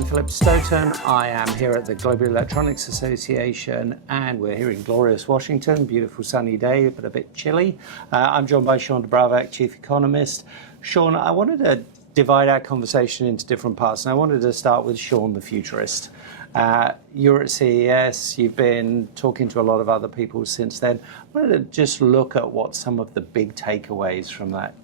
I'm Philip Stoughton. I am here at the Global Electronics Association, and we're here in glorious Washington. Beautiful sunny day, but a bit chilly. I'm joined by Shawn DuBravac, Chief Economist. Shawn, I wanted to divide our conversation into different parts, and I wanted to start with Shawn, the futurist. You're at CES. You've been talking to a lot of other people since then. I wanted to just look at what some of the big takeaways from that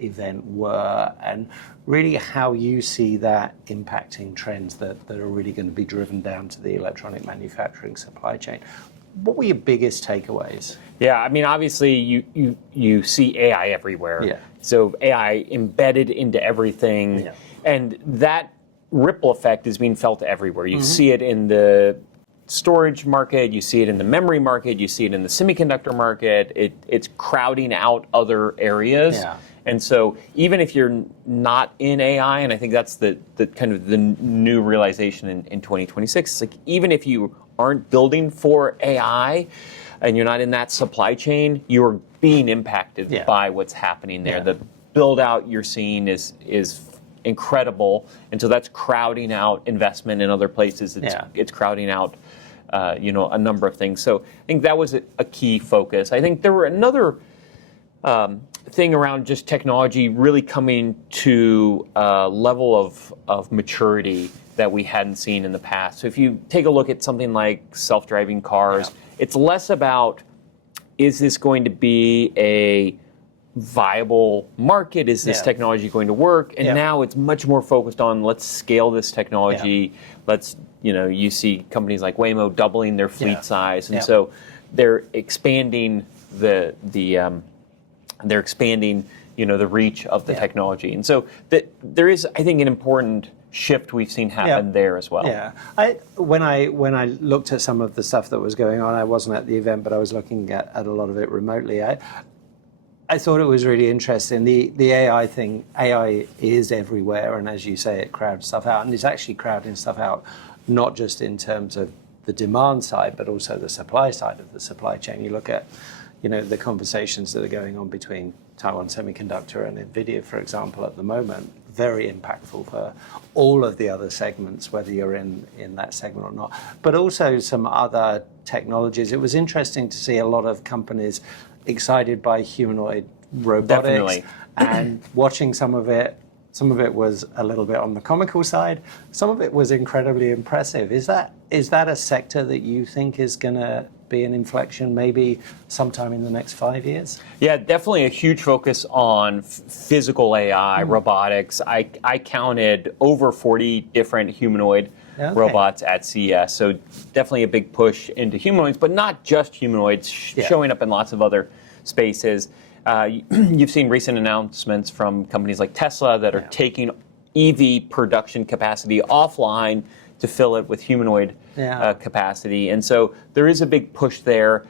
event were, and really how you see that impacting trends that are really going to be driven down to the electronic manufacturing supply chain. What were your biggest takeaways? Yeah, I mean, obviously you see AI everywhere. Yeah. So AI embedded into everything, and that ripple effect is being felt everywhere. You see it in the storage market, you see it in the memory market, you see it in the semiconductor market. It's crowding out other areas. Yeah. And so even if you're not in AI, and I think that's the kind of the new realization in 2026, it's like even if you aren't building for AI and you're not in that supply chain, you're being impacted by what's happening there. The build out you're seeing is incredible, and so that's crowding out investment in other places. It's crowding out a number of things. So I think that was a key focus. I think there were another thing around just technology really coming to a level of maturity that we hadn't seen in the past. So if you take a look at something like self-driving cars, it's less about, is this going to be a viable market? Is this technology going to work? And now it's much more focused on, let's scale this technology. Let's, you see companies like Waymo doubling their fleet size. And so they're expanding the reach of the technology. And so there is, I think, an important shift we've seen happen there as well. Yeah. When I looked at some of the stuff that was going on, I wasn't at the event, but I was looking at a lot of it remotely. I thought it was really interesting. The AI thing, AI is everywhere, and as you say, it crowds stuff out. And it's actually crowding stuff out, not just in terms of the demand side, but also the supply side of the supply chain. You look at the conversations that are going on between Taiwan Semiconductor and NVIDIA, for example, at the moment, very impactful for all of the other segments, whether you're in that segment or not, but also some other technologies. It was interesting to see a lot of companies excited by humanoid robotics. Definitely. And watching some of it was a little bit on the comical side. Some of it was incredibly impressive. Is that a sector that you think is going to be an inflection maybe sometime in the next 5 years? Yeah, definitely a huge focus on physical AI, robotics. I counted over 40 different humanoid robots at CES. So definitely a big push into humanoids, but not just humanoids, showing up in lots of other spaces. You've seen recent announcements from companies like Tesla that are taking EV production capacity offline to fill it with humanoid capacity. And so there is a big push there.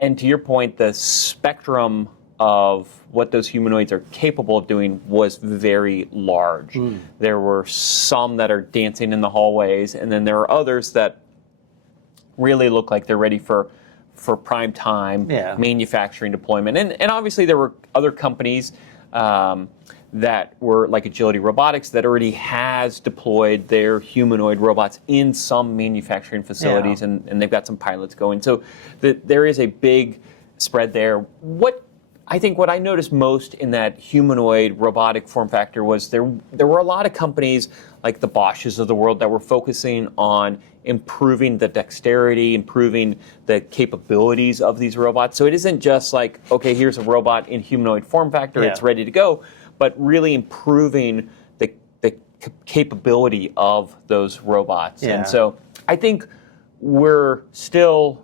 And to your point, the spectrum of what those humanoids are capable of doing was very large. There were some that are dancing in the hallways, and then there are others that really look like they're ready for prime time manufacturing deployment. And obviously there were other companies that were like Agility Robotics that already has deployed their humanoid robots in some manufacturing facilities, and they've got some pilots going. So there is a big spread there. What I noticed most in that humanoid robotic form factor was there were a lot of companies like the Bosches of the world that were focusing on improving the dexterity, improving the capabilities of these robots. So it isn't just like, okay, here's a robot in humanoid form factor, it's ready to go, but really improving the capability of those robots. And so I think we're still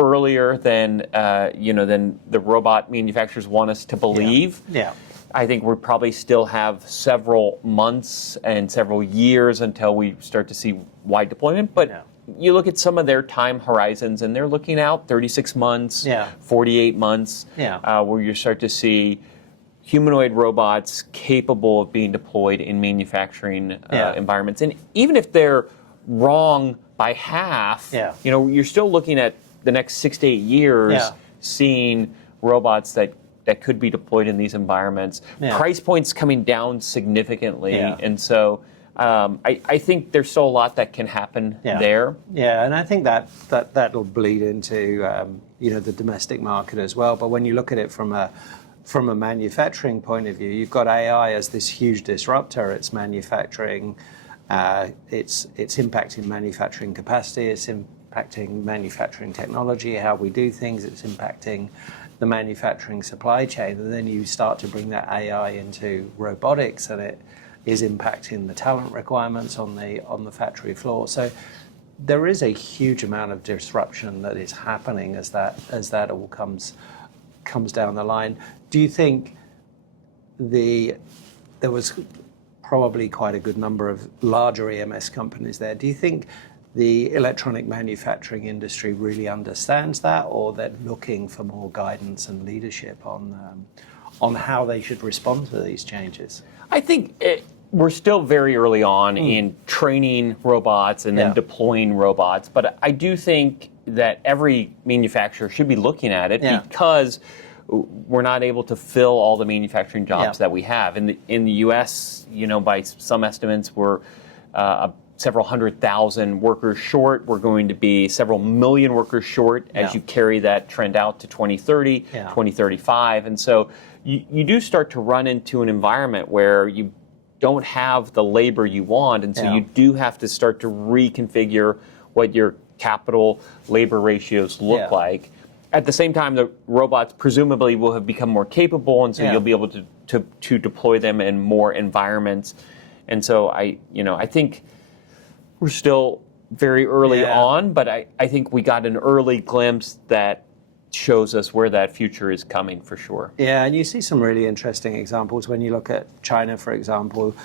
earlier than the robot manufacturers want us to believe. I think we probably still have several months and several years until we start to see wide deployment. But you look at some of their time horizons, and they're looking out 36 months, 48 months, where you start to see humanoid robots capable of being deployed in manufacturing environments. And even if they're wrong by half, you're still looking at the next 6 to 8 years seeing robots that could be deployed in these environments. Price points coming down significantly. And so I think there's still a lot that can happen there. Yeah, and I think that'll bleed into the domestic market as well. But when you look at it from a manufacturing point of view, you've got AI as this huge disruptor. It's manufacturing, it's impacting manufacturing capacity, it's impacting manufacturing technology, how we do things, it's impacting the manufacturing supply chain. And then you start to bring that AI into robotics, and it is impacting the talent requirements on the factory floor. So there is a huge amount of disruption that is happening as that all comes down the line. Do you think there was probably quite a good number of larger EMS companies there? Do you think the electronic manufacturing industry really understands that, or they're looking for more guidance and leadership on how they should respond to these changes? I think we're still very early on in training robots and then deploying robots, but I do think that every manufacturer should be looking at it because we're not able to fill all the manufacturing jobs that we have. In the U.S., by some estimates, we're several 100,000 workers short. We're going to be several million workers short as you carry that trend out to 2030, 2035. And so you do start to run into an environment where you don't have the labor you want, and so you do have to start to reconfigure what your capital labor ratios look like. At the same time, the robots presumably will have become more capable, and so you'll be able to deploy them in more environments. And so I think we're still very early on, but I think we got an early glimpse that shows us where that future is coming for sure. Yeah, and you see some really interesting examples when you look at China, for example.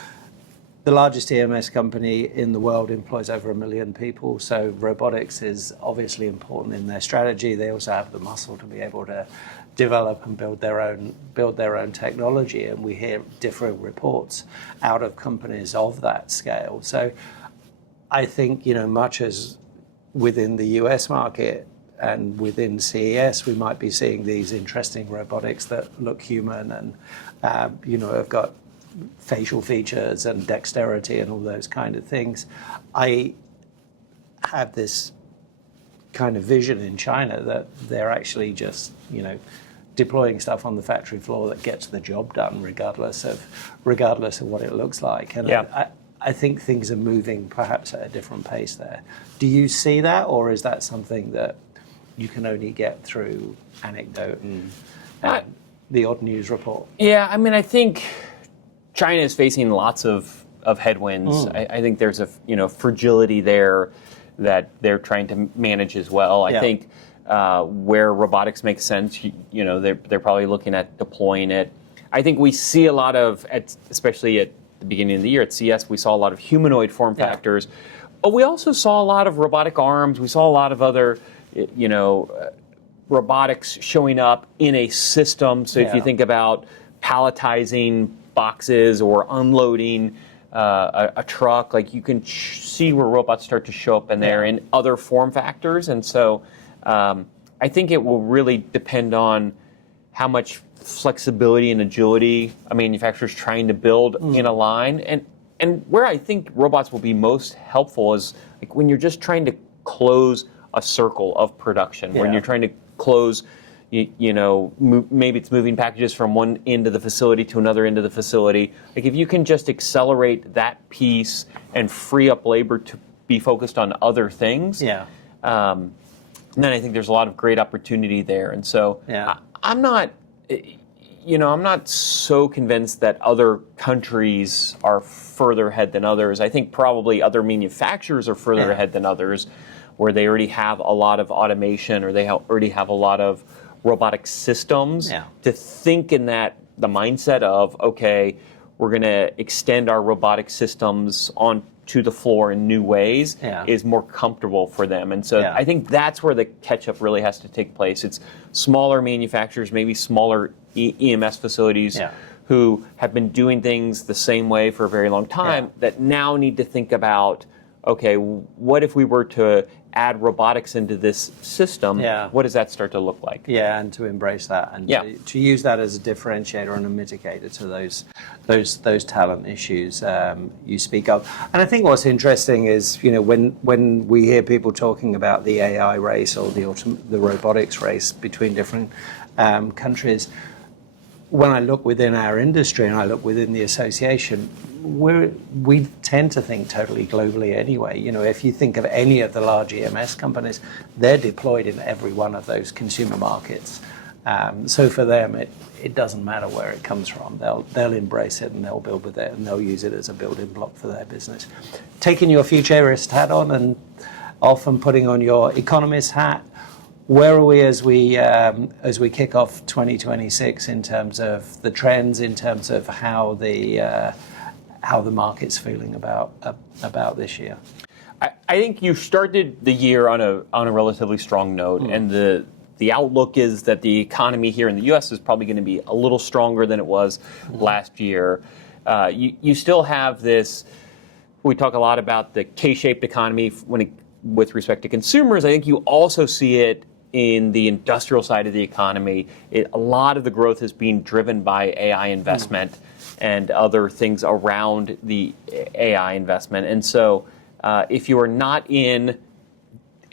The largest EMS company in the world employs over 1 million people, so robotics is obviously important in their strategy. They also have the muscle to be able to develop and build their own technology, and we hear different reports out of companies of that scale. So I think, much as within the US market and within CES, we might be seeing these interesting robotics that look human and, have got facial features and dexterity and all those kind of things. I have this kind of vision in China that they're actually just, deploying stuff on the factory floor that gets the job done regardless of what it looks like. And I think things are moving perhaps at a different pace there. Do you see that, or is that something that you can only get through anecdote and the odd news report? Yeah, I think China is facing lots of headwinds. I think there's a fragility there that they're trying to manage as well. I think where robotics makes sense, they're probably looking at deploying it. I think we see a lot of, especially at the beginning of the year at CES, we saw a lot of humanoid form factors, but we also saw a lot of robotic arms. We saw a lot of other, robotics showing up in a system. So if you think about palletizing boxes or unloading a truck, like you can see where robots start to show up in there in other form factors. And so I think it will really depend on how much flexibility and agility a manufacturer is trying to build in a line. And where I think robots will be most helpful is like when you're just trying to close a circle of production, when you're trying to close, maybe it's moving packages from one end of the facility to another end of the facility. Like if you can just accelerate that piece and free up labor to be focused on other things, then I think there's a lot of great opportunity there. And so I'm not so convinced that other countries are further ahead than others. I think probably other manufacturers are further ahead than others, where they already have a lot of automation or they already have a lot of robotic systems. To think in the mindset of, okay, we're going to extend our robotic systems onto the floor in new ways is more comfortable for them. And so I think that's where the catch-up really has to take place. It's smaller manufacturers, maybe smaller EMS facilities who have been doing things the same way for a very long time that now need to think about, okay, what if we were to add robotics into this system, what does that start to look like? Yeah, and to embrace that and to use that as a differentiator and a mitigator to those talent issues you speak of. And I think what's interesting is, when we hear people talking about the AI race or the robotics race between different countries, when I look within our industry and I look within the association, we tend to think totally globally anyway. If you think of any of the large EMS companies, they're deployed in every one of those consumer markets. So for them, it doesn't matter where it comes from. They'll embrace it and they'll build with it and they'll use it as a building block for their business. Taking your futurist hat on and often putting on your economist hat, where are we as we kick off 2026 in terms of the trends, in terms of how the market's feeling about this year? I think you started the year on a relatively strong note, and the outlook is that the economy here in the U.S. is probably going to be a little stronger than it was last year. You still have this. We talk a lot about the K-shaped economy with respect to consumers. I think you also see it in the industrial side of the economy. A lot of the growth is being driven by AI investment and other things around the AI investment. And so if you are not in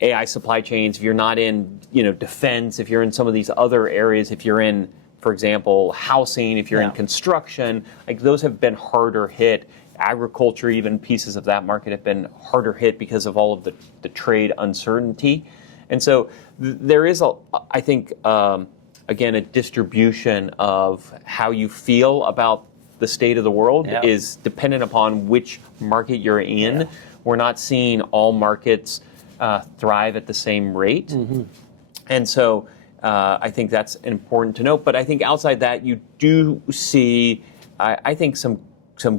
AI supply chains, if you're not in defense, if you're in some of these other areas, if you're in, for example, housing, if you're in construction, like those have been harder hit. Agriculture, even pieces of that market have been harder hit because of all of the trade uncertainty. And so there is, I think, again, a distribution of how you feel about the state of the world is dependent upon which market you're in. We're not seeing all markets thrive at the same rate. And so I think that's important to note. But I think outside that, you do see, I think, some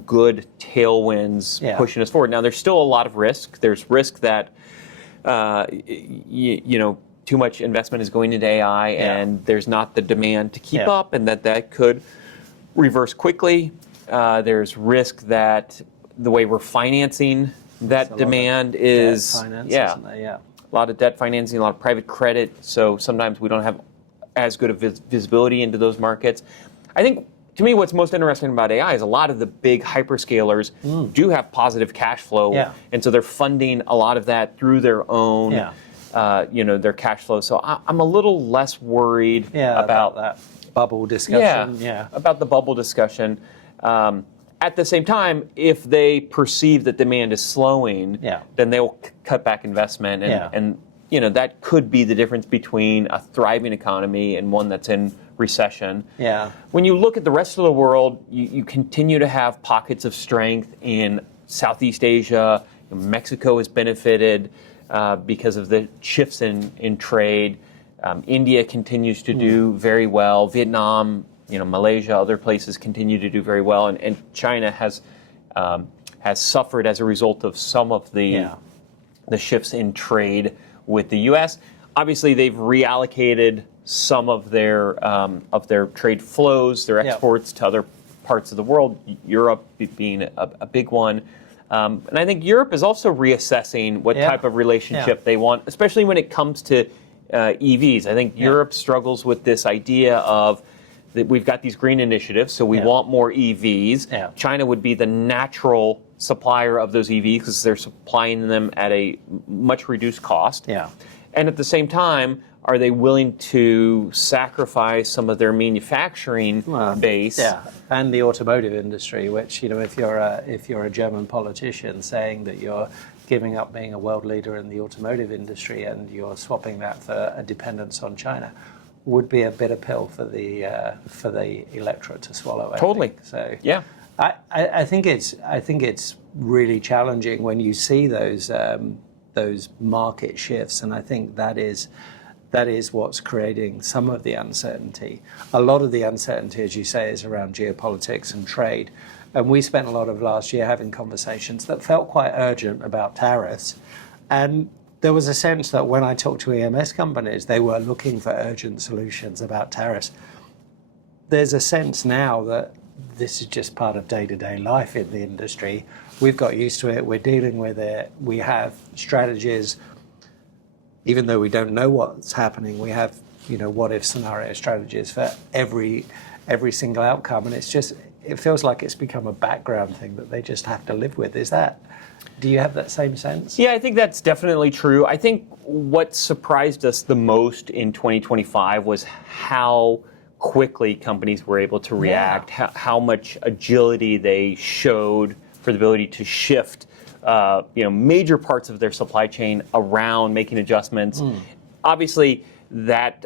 good tailwinds pushing us forward. Now, there's still a lot of risk. There's risk that too much investment is going into AI and there's not the demand to keep up, and that could reverse quickly. There's risk that the way we're financing that demand is a lot of debt financing, a lot of private credit. So sometimes we don't have as good of visibility into those markets. I think, to me, what's most interesting about AI is a lot of the big hyperscalers do have positive cash flow, and so they're funding a lot of that through their own, their cash flow. So I'm a little less worried about that bubble discussion. About the bubble discussion. At the same time, if they perceive that demand is slowing, then they'll cut back investment, and that could be the difference between a thriving economy and one that's in recession. When you look at the rest of the world, you continue to have pockets of strength in Southeast Asia. Mexico has benefited because of the shifts in trade. India continues to do very well. Vietnam, Malaysia, other places continue to do very well, and China has suffered as a result of some of the shifts in trade with the U.S. Obviously, they've reallocated some of their trade flows, their exports to other parts of the world, Europe being a big one. And I think Europe is also reassessing what type of relationship they want, especially when it comes to EVs. I think Europe struggles with this idea of that we've got these green initiatives, so we want more EVs. China would be the natural supplier of those EVs because they're supplying them at a much reduced cost. And at the same time, are they willing to sacrifice some of their manufacturing base? And the automotive industry, which, if you're a German politician saying that you're giving up being a world leader in the automotive industry and you're swapping that for a dependence on China, would be a bitter pill for the electorate to swallow. Totally. So I think it's really challenging when you see those market shifts, and I think that is what's creating some of the uncertainty. A lot of the uncertainty, as you say, is around geopolitics and trade. And we spent a lot of last year having conversations that felt quite urgent about tariffs. And there was a sense that when I talked to EMS companies, they were looking for urgent solutions about tariffs. There's a sense now that this is just part of day-to-day life in the industry. We've got used to it. We're dealing with it. We have strategies even though we don't know what's happening, we have, what if scenario strategies for every single outcome, and it feels like it's become a background thing that they just have to live with. Do you have that same sense? Yeah, I think that's definitely true. I think what surprised us the most in 2025 was how quickly companies were able to react, how much agility they showed for the ability to shift major parts of their supply chain around, making adjustments. Obviously, that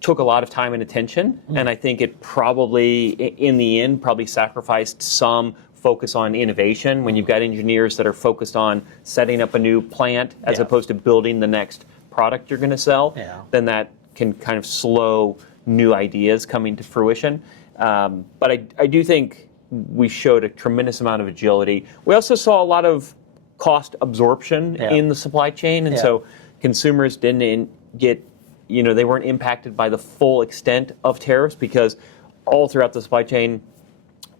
took a lot of time and attention, and I think it probably, in the end, probably sacrificed some focus on innovation. When you've got engineers that are focused on setting up a new plant as opposed to building the next product you're going to sell, then that can kind of slow new ideas coming to fruition. But I do think we showed a tremendous amount of agility. We also saw a lot of cost absorption in the supply chain, and so consumers didn't get, they weren't impacted by the full extent of tariffs because all throughout the supply chain,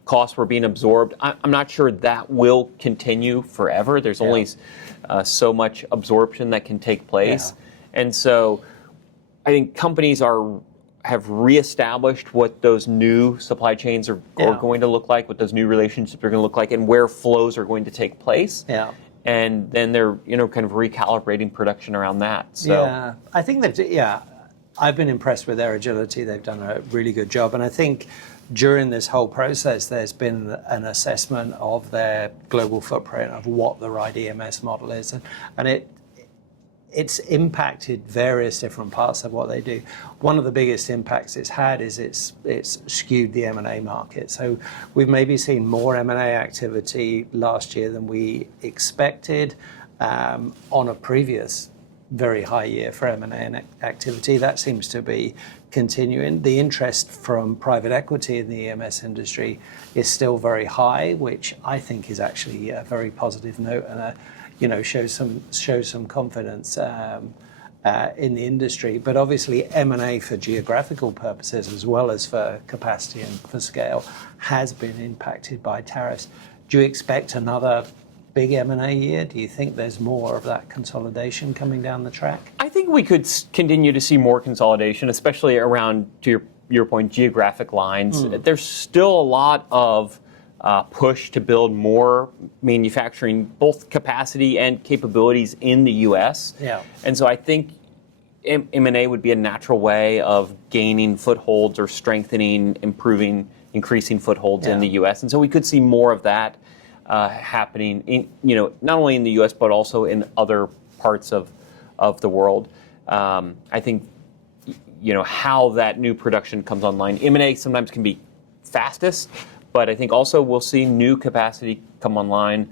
costs were being absorbed. I'm not sure that will continue forever. There's only so much absorption that can take place. And so I think companies have reestablished what those new supply chains are going to look like, what those new relationships are going to look like, and where flows are going to take place. And then they're, kind of recalibrating production around that. So I think that, I've been impressed with their agility. They've done a really good job. And I think during this whole process, there's been an assessment of their global footprint, of what the right EMS model is. And it's impacted various different parts of what they do. One of the biggest impacts it's had is it's skewed the M&A market. So we've maybe seen more M&A activity last year than we expected on a previous very high year for M&A activity. That seems to be continuing. The interest from private equity in the EMS industry is still very high, which I think is actually a very positive note and shows some confidence in the industry. But obviously M&A for geographical purposes as well as for capacity and for scale has been impacted by tariffs. Do you expect another big M&A year? Do you think there's more of that consolidation coming down the track? I think we could continue to see more consolidation, especially around, to your point, geographic lines. There's still a lot of push to build more manufacturing, both capacity and capabilities in the U.S. And so I think M&A would be a natural way of gaining footholds or strengthening, improving, increasing footholds in the U.S. And so we could see more of that happening in, not only in the U.S. but also in other parts of the world. I think, how that new production comes online. M&A sometimes can be fastest, but I think also we'll see new capacity come online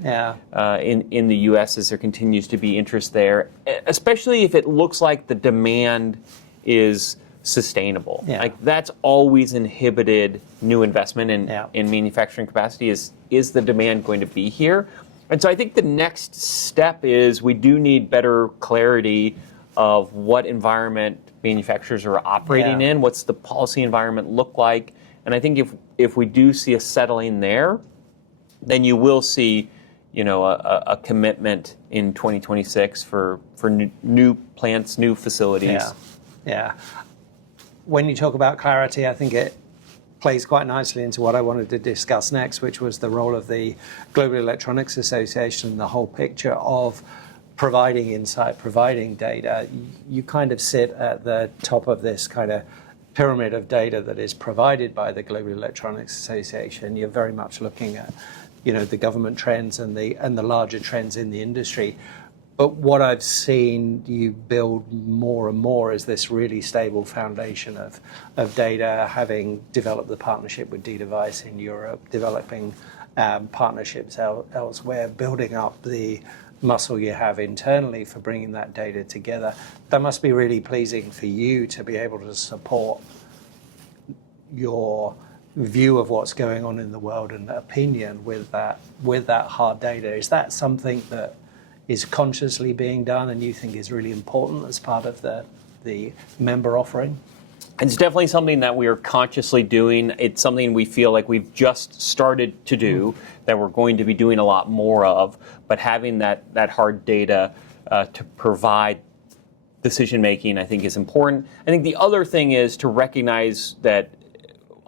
in the U.S. as there continues to be interest there, especially if it looks like the demand is sustainable. Like that's always inhibited new investment in manufacturing capacity. Is the demand going to be here? And so I think the next step is we do need better clarity of what environment manufacturers are operating in. What's the policy environment look like? And I think if we do see a settling there, then you will see, a commitment in 2026 for new plants, new facilities. When you talk about clarity, I think it plays quite nicely into what I wanted to discuss next, which was the role of the Global Electronics Association, the whole picture of providing insight, providing data. You kind of sit at the top of this kind of pyramid of data that is provided by the Global Electronics Association. You're very much looking at, the government trends and the larger trends in the industry. But what I've seen you build more and more is this really stable foundation of data, having developed the partnership with D-Device in Europe, developing partnerships elsewhere, building up the muscle you have internally for bringing that data together. That must be really pleasing for you to be able to support your view of what's going on in the world and opinion with that hard data. Is that something that is consciously being done and you think is really important as part of the member offering? It's definitely something that we are consciously doing. It's something we feel like we've just started to do, that we're going to be doing a lot more of. But having that hard data to provide decision making, I think, is important. I think the other thing is to recognize that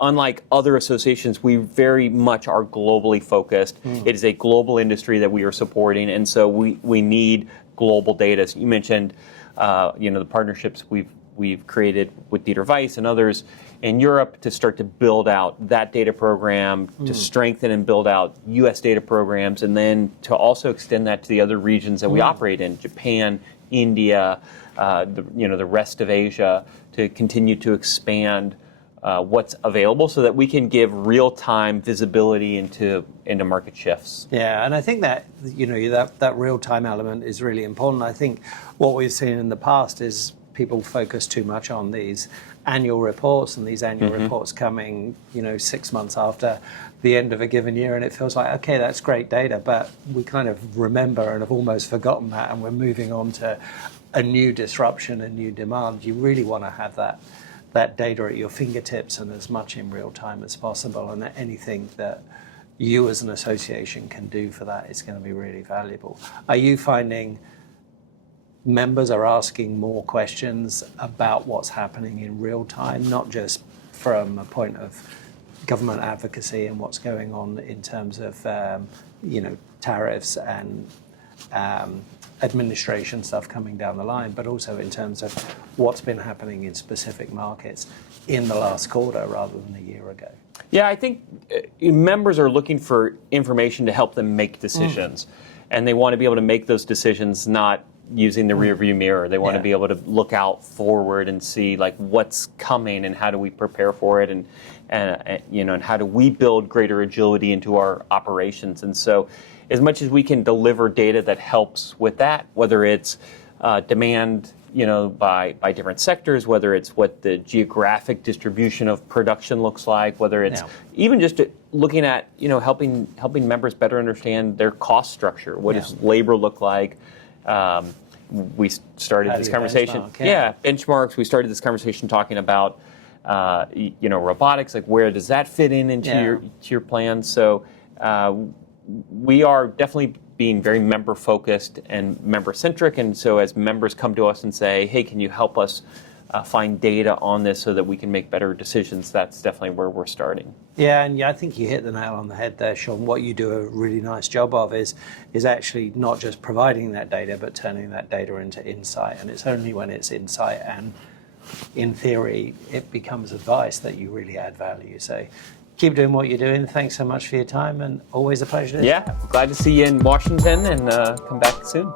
unlike other associations, we very much are globally focused. It is a global industry that we are supporting, and so we need global data. So you mentioned, the partnerships we've created with Dieter Weiss and others in Europe to start to build out that data program, to strengthen and build out U.S. data programs, and then to also extend that to the other regions that we operate in, Japan, India, the rest of Asia, to continue to expand what's available so that we can give real-time visibility into market shifts. Yeah, and I think that that real-time element is really important. I think what we've seen in the past is people focus too much on these annual reports, and these annual reports coming 6 months after the end of a given year, and it feels like, okay, that's great data, but we kind of remember and have almost forgotten that, and we're moving on to a new disruption, a new demand. You really want to have that data at your fingertips and as much in real time as possible, and anything that you as an association can do for that is going to be really valuable. Are you finding members are asking more questions about what's happening in real time, not just from a point of government advocacy and what's going on in terms of tariffs and administration stuff coming down the line, but also in terms of what's been happening in specific markets in the last quarter rather than a year ago? Yeah, I think members are looking for information to help them make decisions, and they want to be able to make those decisions not using the rearview mirror. They want to be able to look out forward and see like what's coming and how do we prepare for it, and how do we build greater agility into our operations. And so, as much as we can deliver data that helps with that, whether it's demand, by different sectors, whether it's what the geographic distribution of production looks like, whether it's even just looking at, helping members better understand their cost structure. What does labor look like? We started this conversation. Benchmarks. We started this conversation talking about, robotics. Like, where does that fit into your plan? So we are definitely being very member focused and member centric. And so as members come to us and say, "Hey, can you help us find data on this so that we can make better decisions?" That's definitely where we're starting. Yeah, and I think you hit the nail on the head there, Shawn. What you do a really nice job of is actually not just providing that data, but turning that data into insight. And it's only when it's insight and, in theory, it becomes advice that you really add value. So keep doing what you're doing. Thanks so much for your time, and always a pleasure. Yeah, glad to see you in Washington, and come back soon.